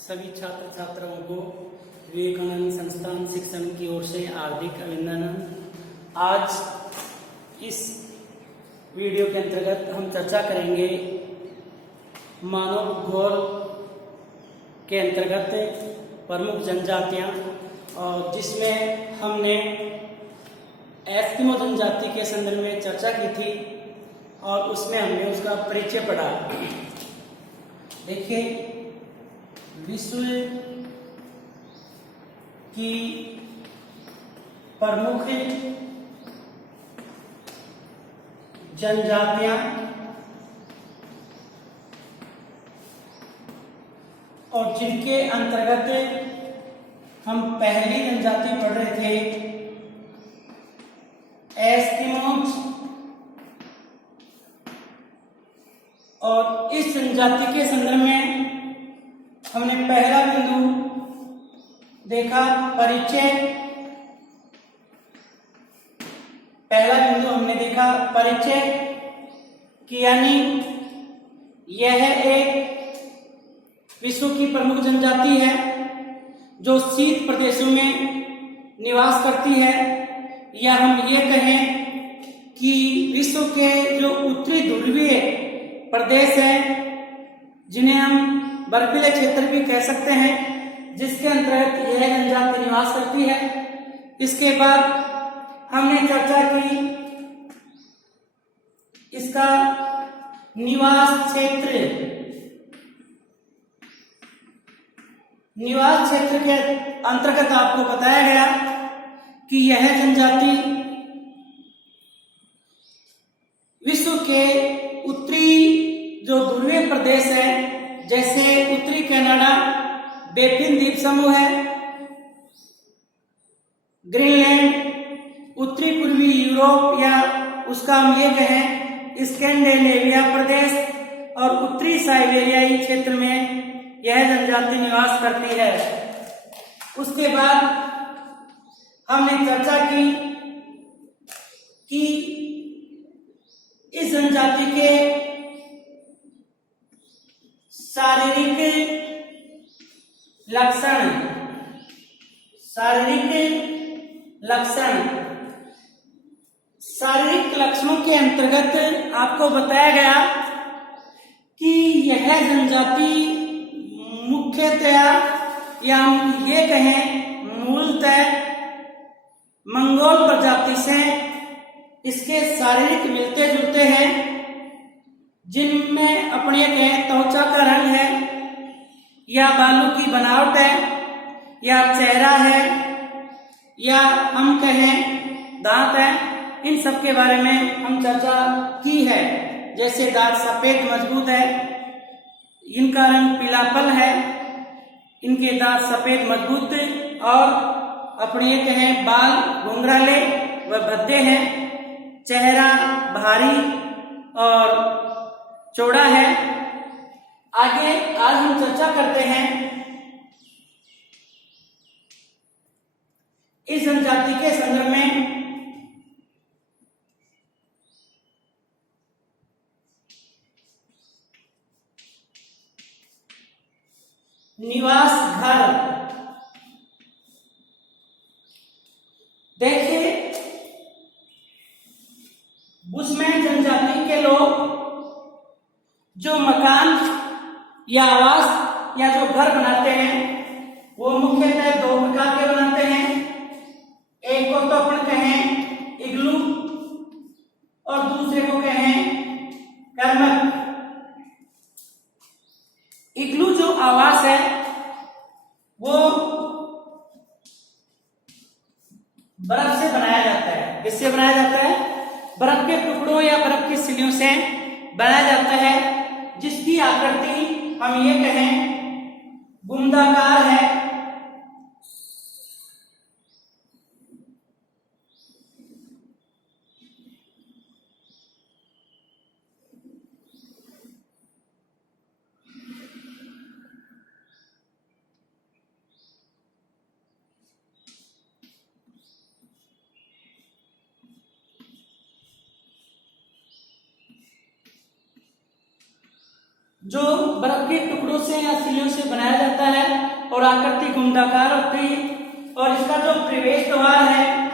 सभी छात्र छात्राओं को विवेकानंद संस्थान शिक्षण की ओर से हार्दिक अभिनंदन। आज इस वीडियो के अंतर्गत हम चर्चा करेंगे मानव भूगोल के अंतर्गत प्रमुख जनजातियां, और जिसमें हमने एस्किमो जनजाति के संदर्भ में चर्चा की थी और उसमें हमने उसका परिचय पढ़ा। देखिए, विश्व की प्रमुख जनजातियां और जिनके अंतर्गत हम पहली जनजाति पढ़ रहे थे एस्किमोज, और इस जनजाति के संदर्भ में हमने पहला बिंदु देखा परिचय। पहला बिंदु हमने देखा परिचय कि यानी यह एक विश्व की प्रमुख जनजाति है जो शीत प्रदेशों में निवास करती है, या हम ये कहें कि विश्व के जो उत्तरी ध्रुवीय प्रदेश हैं जिन्हें हम बर्फीले क्षेत्र भी कह सकते हैं, जिसके अंतर्गत यह जनजाति निवास करती है। इसके बाद हमने चर्चा की इसका निवास क्षेत्र के अंतर्गत आपको बताया गया कि यह जनजाति विश्व के उत्तरी जो ध्रुवीय प्रदेश है, जैसे उत्तरी कनाडा, बेफिन द्वीप समूह है, ग्रीनलैंड, उत्तरी पूर्वी यूरोप या उसका हम ये कहें स्कैंडिनेविया प्रदेश और उत्तरी साइबेरियाई क्षेत्र में यह जनजाति निवास करती है। उसके बाद हमने चर्चा की कि इस जनजाति के शारीरिक लक्षणों के अंतर्गत आपको बताया गया कि यह जनजाति मुख्यतया या हम ये कहें मूलतः मंगोल प्रजाति से इसके शारीरिक मिलते जुलते हैं, जिनमें अपने कहें त्वचा का रंग है या बालों की बनावट है या चेहरा है या हम कहें दांत है। इन सब के बारे में हम चर्चा की है। जैसे दांत सफेद मजबूत है, इनका रंग पीलापन है, इनके दांत सफेद मजबूत और अपने कहें बाल घुंघराले व भद्दे हैं, चेहरा भारी और चौड़ा है। आगे आज हम चर्चा करते हैं इस जनजाति के संदर्भ में निवास घर। देखिए, बुशमैन जनजाति के लोग जो मकान या आवास या जो घर बनाते हैं वो मुख्यतः दो प्रकार के बनाते हैं। एक को तो अपन कहें इग्लू और दूसरे को कहें कर्मक। इग्लू जो आवास है वो बर्फ से बनाया जाता है। किससे बनाया जाता है? बर्फ के टुकड़ों या बर्फ की सिलियों से बनाया जाता है, जिसकी आकृति हम ये कहें गुंडाकार है। जो बर्फ के टुकड़ों से या सिलियों से बनाया जाता है और आकृति घुंडाकार होती है। और इसका जो प्रवेश द्वार है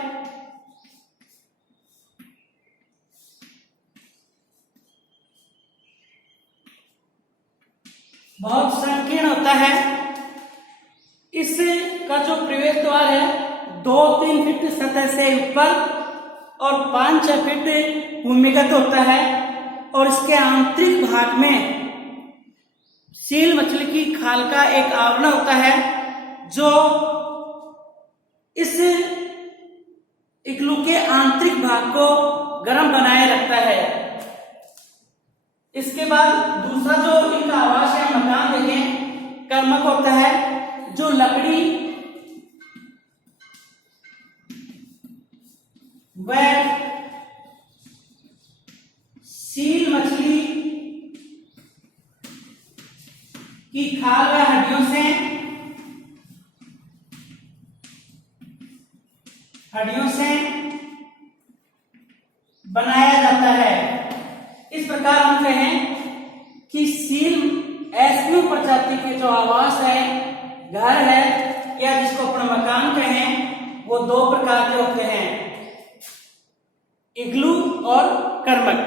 बहुत संकीर्ण होता है। इसका जो प्रवेश द्वार है 2-3 फीट सतह से ऊपर और 5-6 फीट भूमिगत होता है। और इसके आंतरिक भाग में सील मछली की खाल का एक आवरण होता है जो इस इग्लू के आंतरिक भाग को गर्म बनाए रखता है। इसके बाद दूसरा जो इनका आवास है मकान देखें, कर्मक होता है जो लकड़ी व सील मछली की खाल व हड्डियों से बनाया जाता है। इस प्रकार हम कहें कि सील एस्किमो प्रजाति के जो आवास है, घर है या जिसको अपना मकान कहें, वो 2 प्रकार के होते हैं, इग्लू और कर्मक।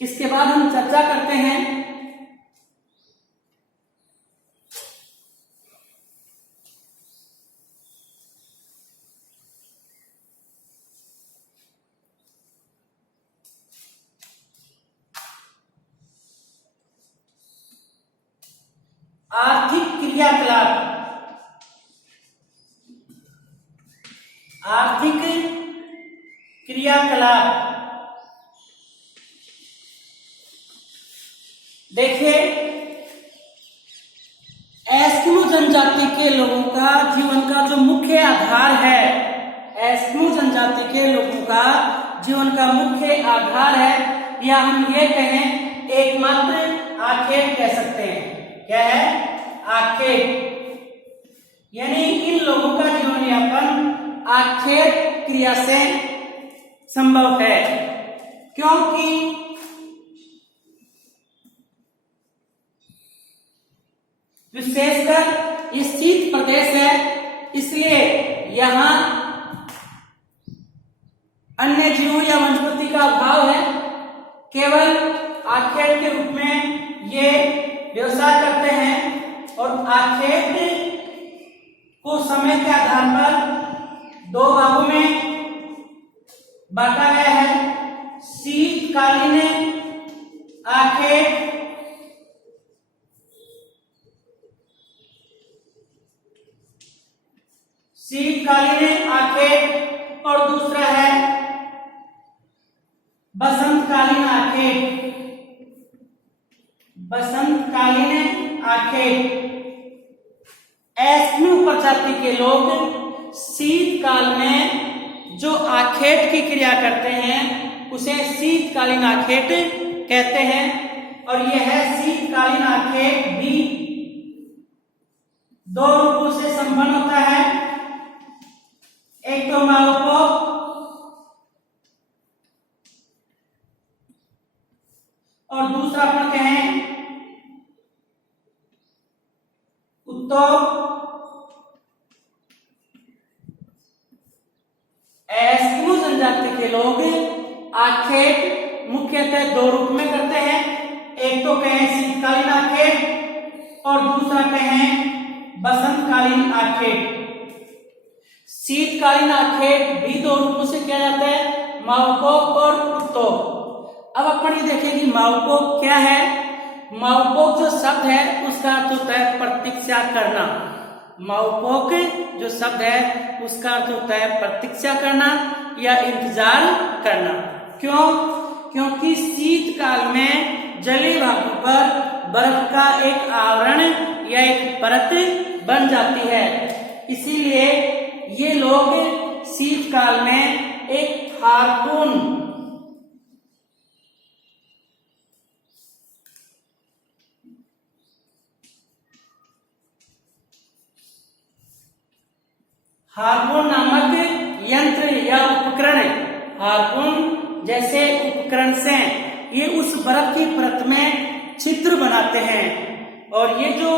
इसके बाद हम चर्चा करते हैं आर्थिक क्रियाकलाप। आर्थिक क्रियाकलाप देखिए, एस्किमो जनजाति के लोगों का जीवन का जो मुख्य आधार है, एस्किमो जनजाति के लोगों का जीवन का मुख्य आधार है, या हम ये कहें एकमात्र आखेट कह सकते हैं। क्या है? आखेट। यानी इन लोगों का जीवन यापन आखेट क्रिया से संभव है, क्योंकि विशेषकर ये शीत प्रदेश है, इसलिए यहाँ अन्य जीवों या वनस्पति का अभाव है। केवल आखेट के रूप में ये व्यवसाय करते हैं और आखेट को समय के आधार पर 2 भागों में बांटा गया है। शीतकालीन आखेट और दूसरा है बसंतकालीन आखेट। बसंतकालीन आखेट। एस्किमो प्रजाति के लोग शीतकाल में जो आखेट की क्रिया करते हैं उसे शीतकालीन आखेट कहते हैं। और यह शीतकालीन आखेट भी 2 रूपों से संपन्न होता है। एक तो माओपोक और दूसरा अपन कहें उत्तोक। एस्किमो जनजाति के लोग आखेट मुख्यतः 2 रूप में करते हैं। एक तो कहें शीतकालीन आखेट और दूसरा कहें बसंतकालीन आखेट। शीतकालीन आखेट भी 2 रूपों से किया जाता है, माओपोक और उत्तोक। अब अपन ये देखें कि माओपोक क्या है। माओपोक जो शब्द है उसका अर्थ होता है प्रतीक्षा करना। माओपोक जो शब्द है उसका अर्थ होता है प्रतीक्षा करना या इंतजार करना। क्यों? क्योंकि शीतकाल में जलीय भागों पर बर्फ का एक आवरण या एक परत बन जाती है, इसीलिए ये लोग शीतकाल में एक हार्पून नामक यंत्र या उपकरण, हार्पून जैसे उपकरण से ये उस बर्फ की परत में छिद्र बनाते हैं। और ये जो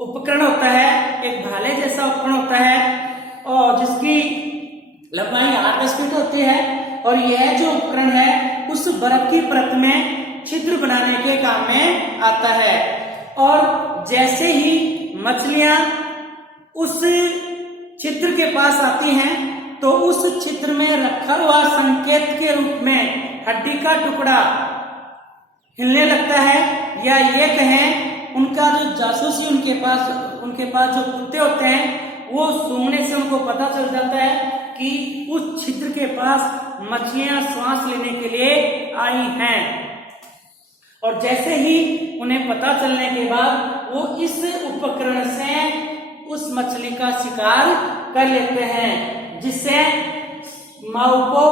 उपकरण होता है एक भाले जैसा उपकरण होता है और जिसकी लंबाई 8-10 फीट होती है और यह जो उपकरण है उस बर्फ की परत में छिद्र बनाने के काम में आता है। और जैसे ही मछलियां उस छिद्र के पास आती हैं तो उस छिद्र में रखा हुआ संकेत के रूप में हड्डी का टुकड़ा हिलने लगता है, या ये कहें उनका जो जासूसी उनके पास जो कुत्ते होते हैं वो सूंघने से उनको पता चल जाता है कि उस छिद्र के पास मछलियां श्वास लेने के लिए आई हैं। और जैसे ही उन्हें पता चलने के बाद वो इस उपकरण से उस मछली का शिकार कर लेते हैं, जिसे माउपो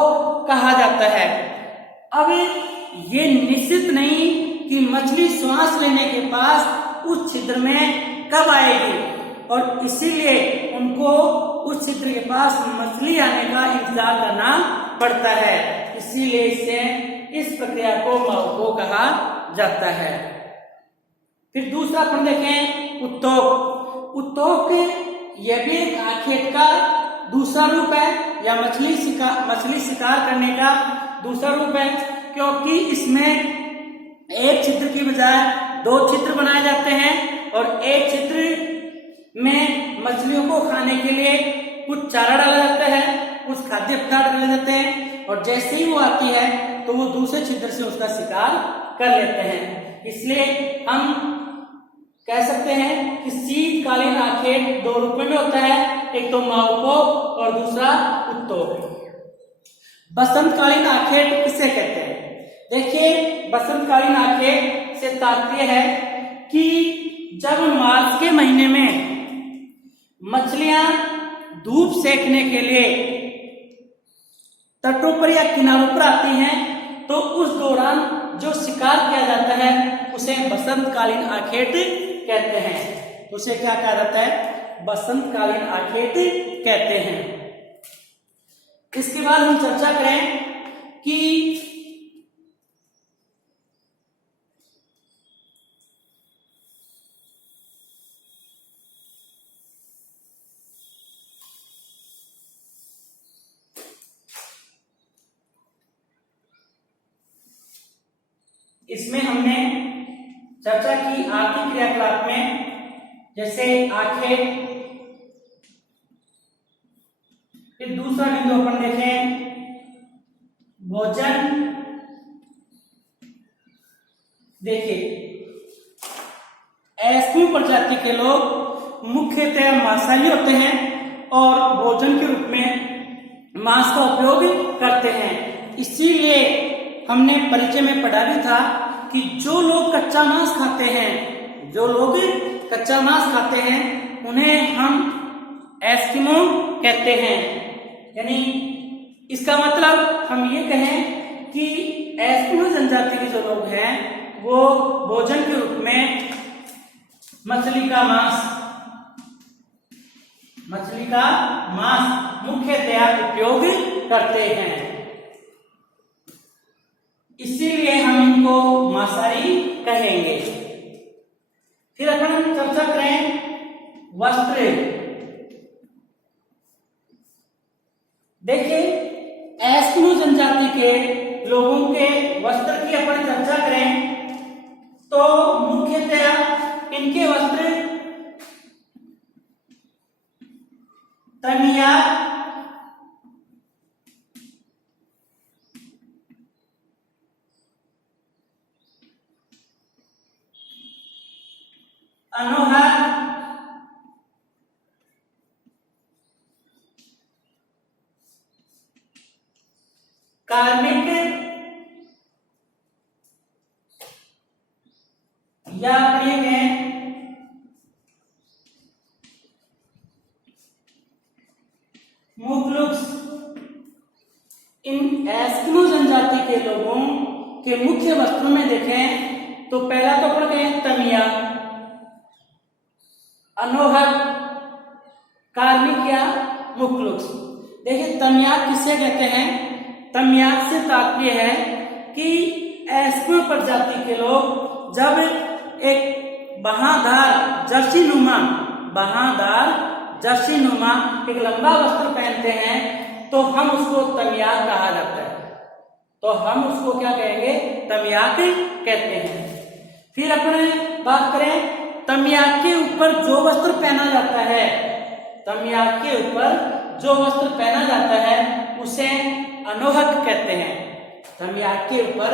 कहा जाता है। अब ये निश्चित नहीं कि मछली श्वास लेने के पास उस छिद्र में कब आएगी और इसीलिए उनको उस छिद्र के पास मछली आने का इंतजार करना पड़ता है, इसीलिए इसे इस प्रक्रिया को माउपो कहा जाता है। फिर दूसरा अपन देखें उत्तोक। उत्तोक यह भी एक आखेट का दूसरा रूप है या मछली शिकार करने का दूसरा रूप है, क्योंकि इसमें एक छिद्र की बजाय 2 छिद्र बनाए जाते हैं और एक छिद्र में मछलियों को खाने के लिए कुछ चारा डाला जाता है, कुछ खाद्य पदार्थ डाले जाते हैं और जैसे ही वो आती है तो वो दूसरे छिद्र से उसका शिकार कर लेते हैं। इसलिए हम कह सकते हैं कि शीतकालीन आखेट 2 रूपों में होता है, एक तो माउपो और दूसरा उत्तोक। बसंतकालीन आखेट किसे कहते हैं? देखिए, बसंतकालीन आखेट से तात्पर्य है कि जब मार्च के महीने में मछलियां धूप सेकने के लिए तटों पर या किनारों पर आती हैं तो उस दौरान जो शिकार किया जाता है उसे बसंतकालीन आखेट कहते हैं। उसे क्या कहा जाता है? बसंतकालीन आखेट कहते हैं। इसके बाद हम चर्चा करें कि इसमें हमने चर्चा की आर्थिक क्रियाकलाप में, जैसे आखेट। फिर दूसरा बिंदु अपन देखें भोजन। देखिए, एस्किमो प्रजाति के लोग मुख्यतः मांसाहारी होते हैं और भोजन के रूप में मांस का उपयोग करते हैं। इसीलिए हमने परिचय में पढ़ा भी था कि जो लोग कच्चा मांस खाते हैं उन्हें हम एस्किमो कहते हैं। यानी इसका मतलब हम ये कहें कि एस्किमो जनजाति के जो लोग हैं वो भोजन के रूप में मछली का मांस मुख्यतया उपयोग करते हैं, इसीलिए हम इनको मांसाहारी कहेंगे। फिर अपन चर्चा करें वस्त्र। देखिए, एस्किमो जनजाति के लोगों के वस्त्र की अपन चर्चा करें तो मुख्यतया इनके वस्त्र तमिया, अनोहर, कार्मिक या अपने में मुखलुक्स। इन एस्किमो जनजाति के लोगों के मुख्य वस्त्रों में देखें तो पहला तो अपन कहें तमिया, अनोहर, कार्मिक या मुखलुक्स। देखिए, तमियाक किसे कहते हैं? तमियाक से तात्पर्य है कि एस्किमो प्रजाति के लोग जब एक बहादार जर्सी नुमा एक लंबा वस्त्र पहनते हैं तो हम उसको तमियाक कहा जाता है। तो हम उसको क्या कहेंगे? तमियाक कहते हैं। फिर अपने बात करें तमियाक के ऊपर जो वस्त्र पहना जाता है, तमियाक के ऊपर जो वस्त्र पहना जाता है उसे अनोहक कहते हैं। तमियाक के ऊपर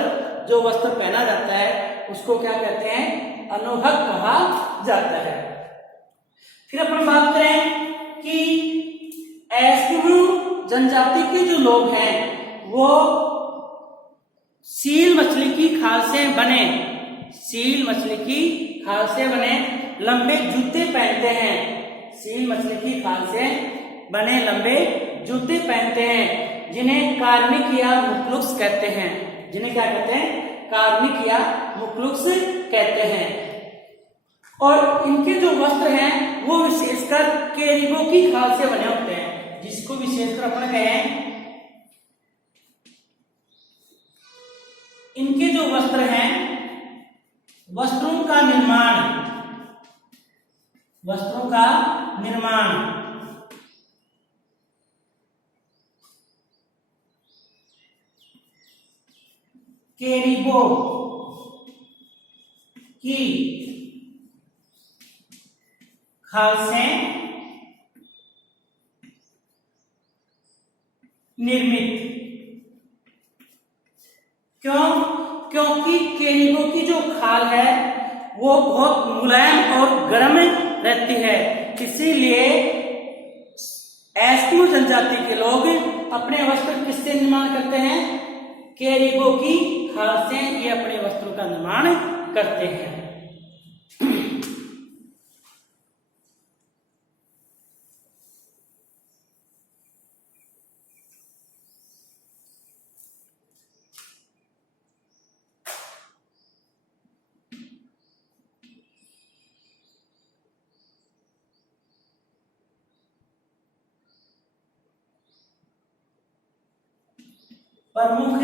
जो वस्त्र पहना जाता है उसको क्या कहते हैं? अनोहक कहा जाता है। फिर अपन बात करें कि एस्किमो जनजाति के जो लोग हैं वो सील मछली की खाल से बने लंबे जूते पहनते हैं। सील मछली की खाल से बने लंबे जूते पहनते हैं जिन्हें कार्मिक या मुक्लुक्स कहते हैं। जिन्हें क्या कहते हैं? कार्मिक या मुक्लुक्स कहते हैं। और इनके जो वस्त्र हैं वो विशेषकर केरिबो की खाल से बने होते हैं, जिसको विशेषकर अपन कहें इनके जो वस्त्र हैं वस्त्रों का निर्माण केरिबो की खाल से निर्मित। क्योंकि केरिबो की जो खाल है वो बहुत मुलायम और गर्म रहती है, इसीलिए एस्किमो जनजाति के लोग अपने वस्त्र किससे निर्माण करते हैं? केरिबो की खाल से ये अपने वस्त्रों का निर्माण करते हैं। प्रमुख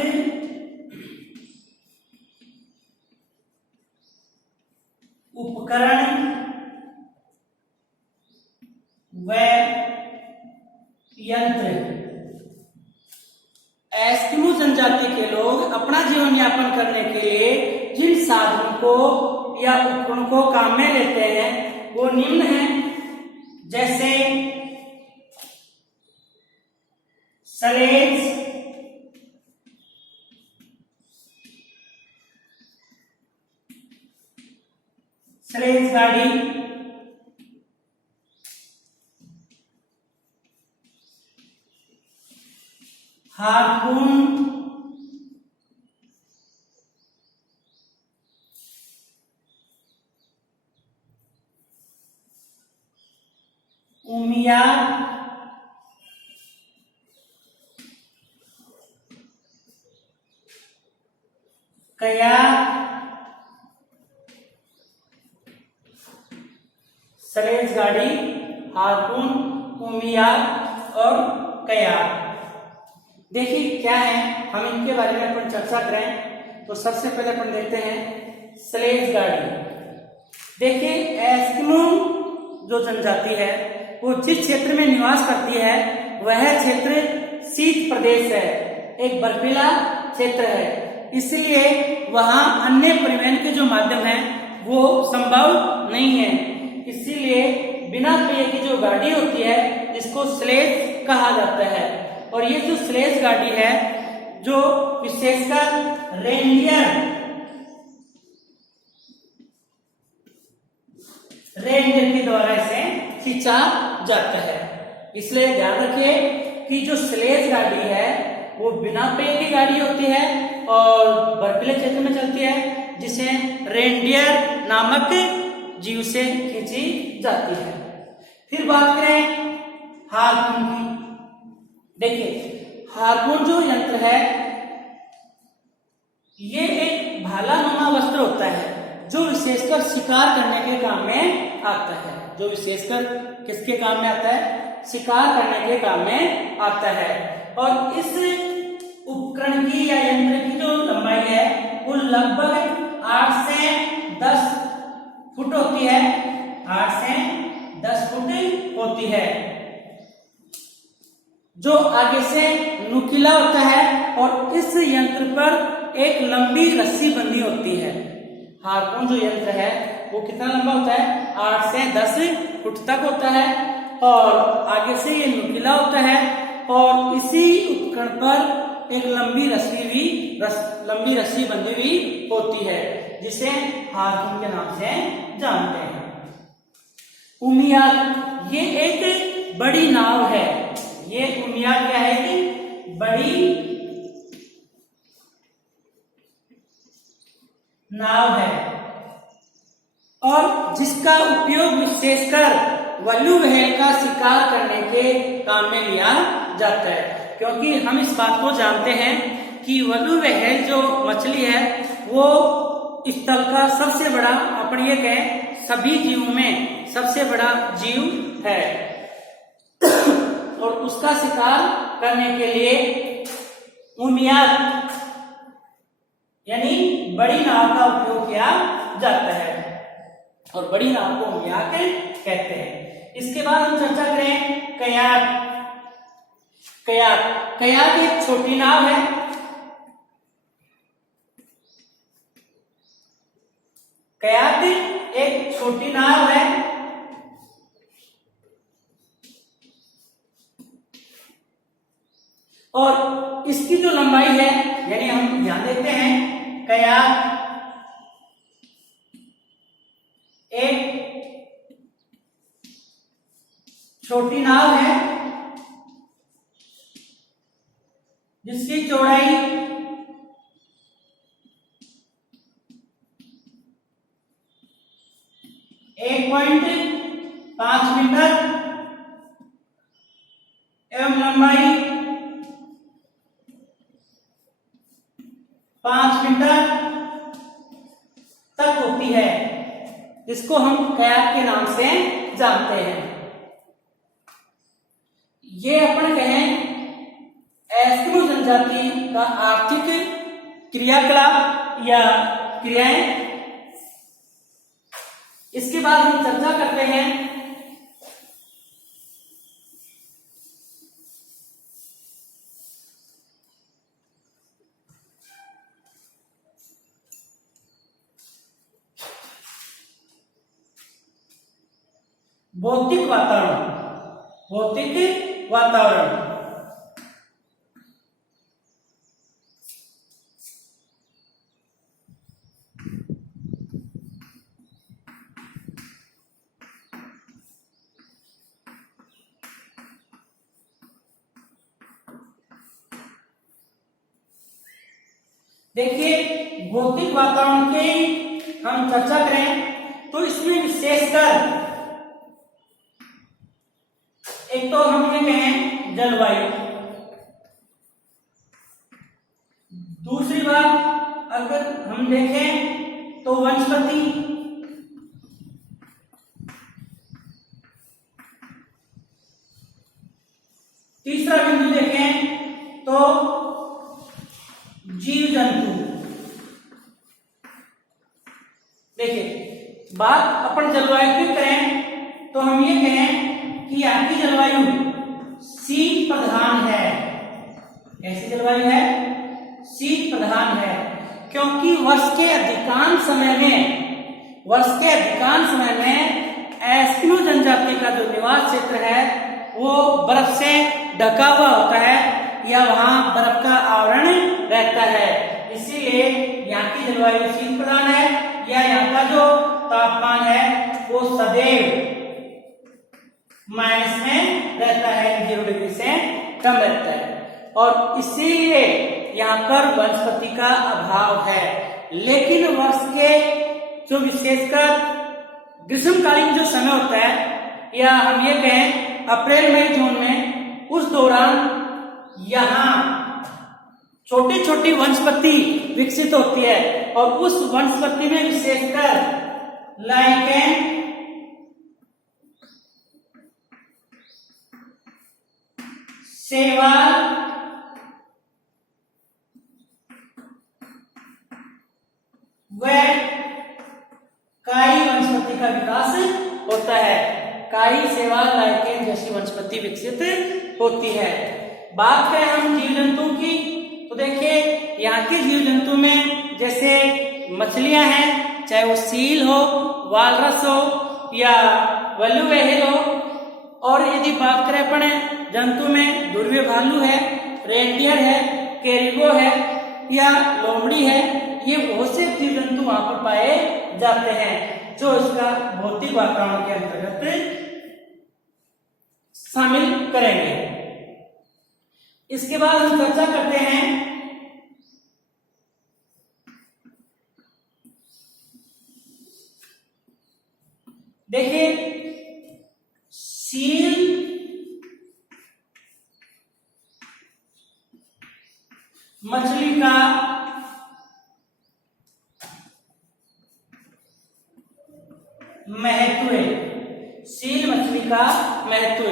उपकरण व यंत्र। एस्किमो जनजाति के लोग अपना जीवन यापन करने के लिए जिन साधनों को या उपकरणों को काम में लेते हैं वो निम्न हैं, जैसे सलेज, गाड़ी, हार्पून, उमिया, कया, सलेज गाड़ी, हार्पून, उमिया और कया। देखिए क्या है, हम इनके बारे में अपन चर्चा करें तो सबसे पहले अपन देखते हैं सलेज गाड़ी। देखिए एस्किमो जो जनजाति है वो जिस क्षेत्र में निवास करती है वह क्षेत्र शीत प्रदेश है, एक बर्फीला क्षेत्र है, इसलिए वहां अन्य परिवहन के जो माध्यम है वो संभव नहीं है। इसीलिए बिना पहिए की जो गाड़ी होती है जिसको स्लेज कहा जाता है। और ये जो स्लेज गाड़ी है जो विशेषकर रेनडियर के द्वारा इसे खींचा जाता है। इसलिए ध्यान रखिए कि जो स्लेज गाड़ी है वो बिना पहिए की गाड़ी होती है और बर्फीले क्षेत्र में चलती है, जिसे रेनडियर नामक जीव से खींची जाती है। फिर बात करें हार्पून की। देखिए हार्पून जो यंत्र है ये एक भालानुमा वस्त्र होता है जो विशेषकर शिकार करने के काम में आता है। जो विशेषकर किसके काम में आता है? शिकार करने के काम में आता है। और इस उपकरण की या यंत्र की जो लंबाई है वो लगभग 8 से 10 फुट होती है, 8 से 10 फुट होती है। जो आगे से नुकीला होता है और इस यंत्र पर एक लंबी रस्सी बंधी होती है। हारपून जो यंत्र है वो कितना लंबा होता है, 8 से 10 फुट तक होता है और आगे से ये नुकीला होता है और इसी उपकरण पर एक लंबी रस्सी बंधी हुई होती है जिसे हारपून के नाम से जानते हैं। उमियाद ये एक बड़ी नाव है। ये उमियाद क्या है कि बड़ी नाव है और जिसका उपयोग विशेषकर वल्लू व्हेल का शिकार करने के काम में लिया जाता है, क्योंकि हम इस बात को जानते हैं कि वल्लू व्हेल जो मछली है वो इस तल का सबसे बड़ा, अपन ये कहें सभी जीवों में सबसे बड़ा जीव है और उसका शिकार करने के लिए उमियाद यानी बड़ी नाव का उपयोग किया जाता है और बड़ी नाव को उमियाद कहते हैं। इसके बाद हम चर्चा करें कयाक। कयाक एक छोटी नाव है। कयाक एक छोटी नाव है और इसकी जो लंबाई है, यानी हम ध्यान देते हैं कयाक एक छोटी नाव है जिसकी चौड़ाई 1.5 मीटर एवं लंबाई 5 मीटर तक होती है। इसको हम कयाक के नाम से जानते हैं। ये अपन कहें एस्किमो जनजाति का आर्थिक क्रियाकलाप या क्रियाएं। इसके बाद हम चर्चा करते हैं भौतिक वातावरण। भौतिक वातावरण देखिए, भौतिक वातावरण की हम चर्चा करें तो इसमें विशेषकर एक तो हम ये कहें जलवायु, दूसरी बात अगर हम देखें तो वनस्पति, तीसरा बिंदु देखें तो जीव जंतु। देखिए, बात अपन जलवायु की करें तो हम ये कहें कि यहाँ की जलवायु शीत प्रधान है। ऐसी जलवायु है शीत प्रधान है, क्योंकि वर्ष के अधिकांश समय में एस्किमो जनजाति का जो निवास क्षेत्र है वो बर्फ से ढका हुआ होता है या वहां बर्फ का आवरण रहता है। इसीलिए यहाँ की जलवायु शीत प्रधान है या यहाँ का जो तापमान है वो सदैव माइनस में रहता है, 0 डिग्री से कम रहता है और इसीलिए यहाँ पर वनस्पति का अभाव है। लेकिन वर्ष के जो विशेषकर ग्रीष्मकालीन जो समय होता है या हम ये कहें अप्रैल मई जून में, उस दौरान यहाँ छोटी छोटी वनस्पति विकसित होती है और उस वनस्पति में विशेषकर लाइकेन, शैवाल, व काई वनस्पति होता है। काई, शैवाल, लाइकेन जैसी वनस्पति विकसित होती है। बात करें हम जीव जंतु की, तो देखिए यहाँ के जीव जंतु में जैसे मछलियां हैं, चाहे वो सील हो, वालरस हो या वल्लू व्हेल हो। और यदि बात करें अपने जंतु में, ध्रुवीय भालू है, रेनडियर है, कैरिगो है या लोमड़ी है, ये बहुत से जीव जंतु वहां पर पाए जाते हैं जो इसका भौतिक वातावरण के अंतर्गत शामिल करेंगे। इसके बाद हम चर्चा करते हैं देखिए सील मछली का महत्व। सील मछली का महत्व।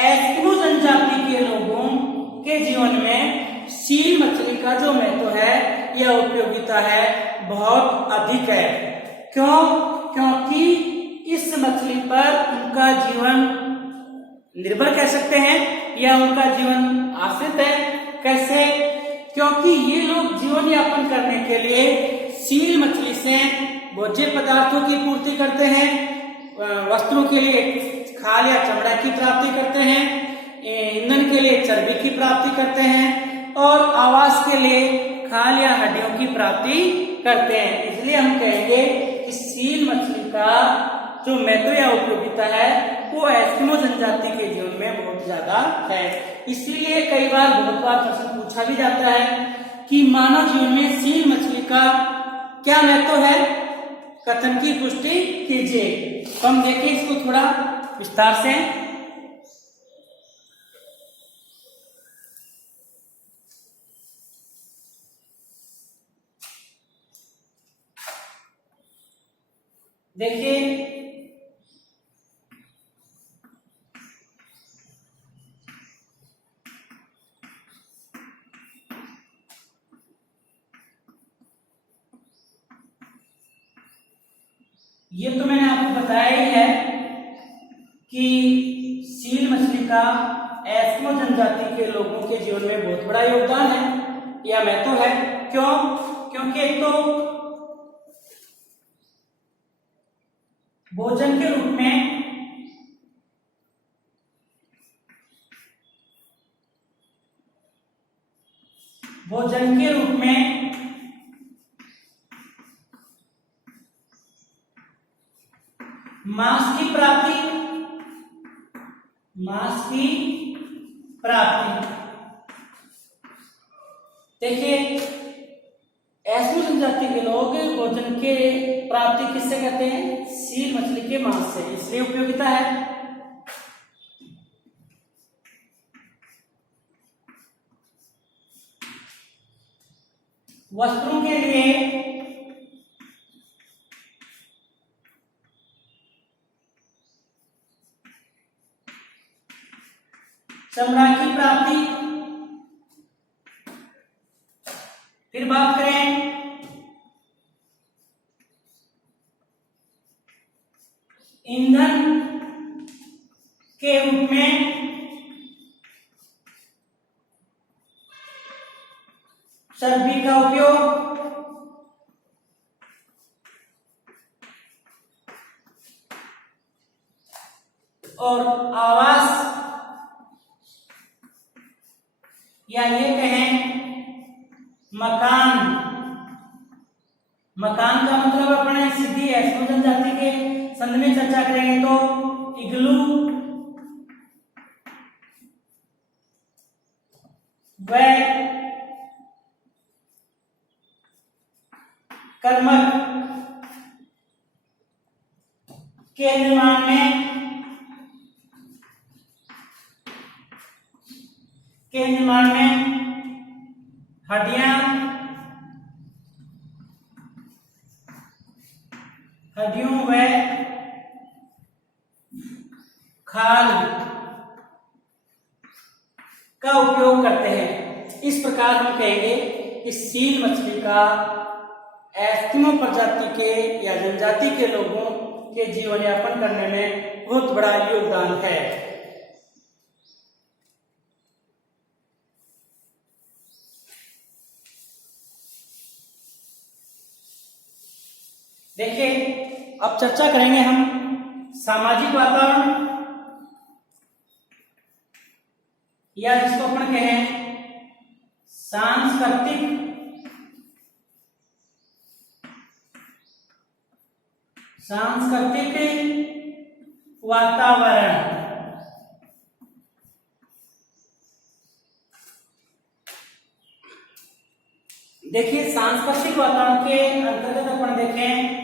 एस्किमो जनजाति के लोगों के जीवन में सील मछली का जो महत्व है या उपयोगिता है बहुत अधिक है। क्यों? क्योंकि इस मछली पर उनका जीवन निर्भर कह सकते हैं या उनका जीवन आश्रित है। कैसे? क्योंकि ये लोग जीवन यापन करने के लिए सील मछली से भोज्य पदार्थों की पूर्ति करते हैं, वस्त्रों के लिए खाल या चमड़ा की प्राप्ति करते हैं, ईंधन के लिए चर्बी की प्राप्ति करते हैं और आवास के लिए खाल या हड्डियों की प्राप्ति करते हैं। इसलिए हम कहेंगे कि सील मछली का जो महत्व या उपयोगिता है वो एस्किमो जनजाति के जीवन में बहुत ज्यादा है। इसलिए कई बार बहुत बार प्रश्न पूछा भी जाता है कि मानव जीवन में सील मछली का क्या महत्व है, कथन की पुष्टि कीजिए। तो हम देखिए इसको थोड़ा विस्तार से। देखिए ये तो मैंने आपको बताया ही है कि सील मछली का एस्किमो जनजाति के लोगों के जीवन में बहुत बड़ा योगदान है या महत्व है। क्यों? क्योंकि एक तो भोजन के रूप में मांस की प्राप्ति। देखिए एस्किमो जनजाति के लोग भोजन के प्राप्ति किससे कहते हैं? सील मछली के मांस से, इसलिए उपयोगिता है। वस्त्रों के लिए चमड़ा की प्राप्ति। फिर बात करें ईंधन के रूप में चर्बी का उपयोग। और आवास या ये कहें मकान। मकान का मतलब अपने सीधी एस्किमो जनजाति के संदर्भ में चर्चा करेंगे तो इग्लू व कर्मक के निर्माण में हड्डियों व खाल का उपयोग करते हैं। इस प्रकार हम कहेंगे कि सील मछली का एस्किमो प्रजाति के या जनजाति के लोगों के जीवन यापन करने में बहुत बड़ा योगदान है। देखिए, अब चर्चा करेंगे हम सामाजिक वातावरण, या जिसको अपन कहें सांस्कृतिक वातावरण। देखिए, सांस्कृतिक वातावरण के अंतर्गत अपन देखें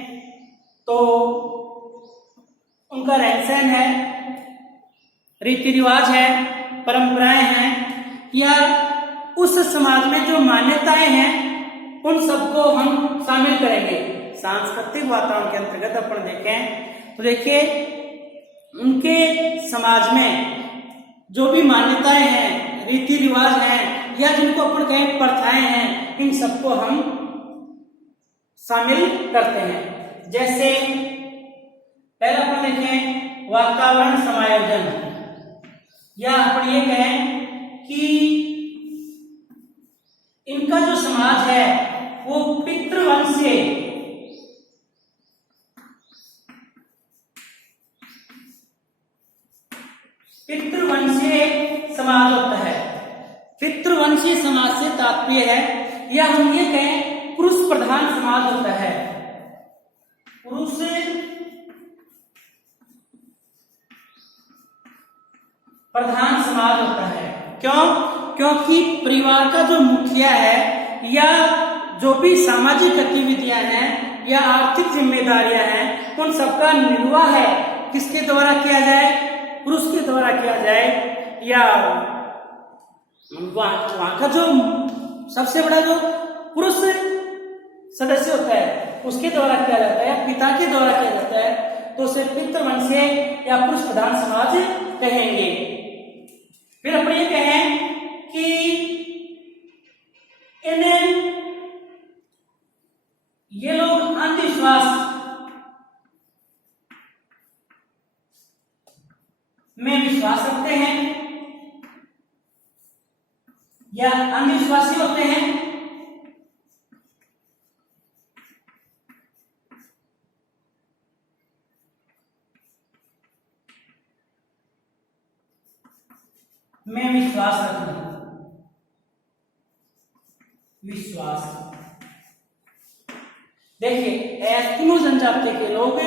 तो उनका रहन सहन है, रीति रिवाज है, परंपराएं हैं, या उस समाज में जो मान्यताएं हैं उन सबको हम शामिल करेंगे। सांस्कृतिक वातावरण के अंतर्गत अपन देखें तो देखिए, उनके समाज में जो भी मान्यताएं हैं, रीति रिवाज हैं, या जिनको अपन कहें प्रथाएं हैं, इन सबको हम शामिल करते हैं। जैसे पहले अपन देखें वातावरण समायोजन, या अपन ये कहें कि इनका जो समाज है वो पितृवंशीय समाज होता है। पितृवंशीय समाज से तात्पर्य है, या हम ये कहें पुरुष प्रधान समाज होता है। पुरुष प्रधान समाज होता है। क्यों? क्योंकि परिवार का जो मुखिया है, या जो भी सामाजिक गतिविधियां हैं या आर्थिक जिम्मेदारियां हैं, उन सबका निर्वाह है किसके द्वारा किया जाए? पुरुष के द्वारा किया जाए, या वहां का जो सबसे बड़ा जो पुरुष सदस्य होता है उसके द्वारा किया जाता है, या पिता के द्वारा किया जाता है, तो उसे पितृवंशीय या पुरुष प्रधान समाज कहेंगे। फिर अपन ये कहें कि ये लोग अंधविश्वास में विश्वास रखते हैं, या अंधविश्वासी होते हैं। में विश्वास रखना, विश्वास। देखिए, एस्किमो जनजाति के लोग